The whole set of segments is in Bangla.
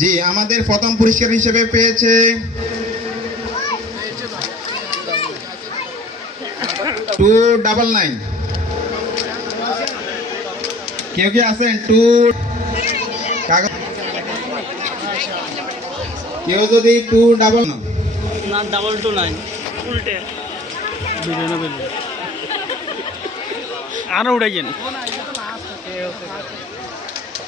জি আমাদের প্রথম পুরস্কার হিসেবে পেয়েছে টু ডাবল নাইন। কেউ কি আছেন? টু কাগজ কেউ যদি টু ডাবল না ডাবল টু নাইন উল্টে। আরও উঠে গেন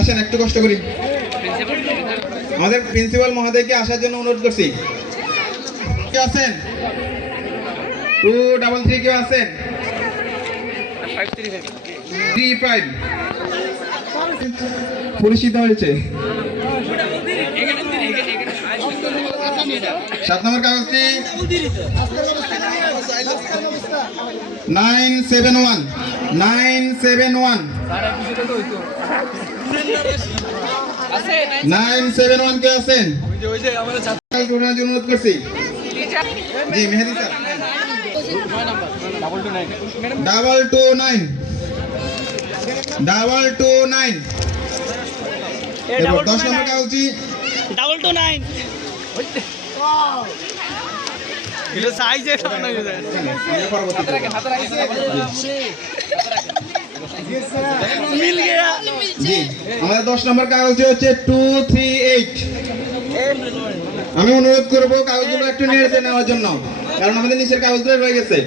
আসেন, একটু কষ্ট করি। আমাদের প্রিন্সিপাল মহোদয়কে আসার জন্য অনুরোধ করছি। কে আছেন? টু ডাবল থ্রি কেউ আছেন? Three five. পরিচিত হয়েছে। সাত নম্বর কাগজটি। Nine seven one. Nine seven one. Nine seven one কে আছেন? জন্য অনুরোধ করছি। জি Mehedi sir. Double two nine. Double two nine. এরপর দশ নম্বর কাগজটি ডাবল টু নাইন। এটা সাইজে মিল গয়া জি আমাদের দশ নম্বর কাগজটি হচ্ছে টু থ্রি এইট আমি অনুরোধ করব কাগজগুলো একটু নেড়ে নেওয়ার জন্য কারণ আমাদের নিচের কাগজগুলো রয়ে গেছে।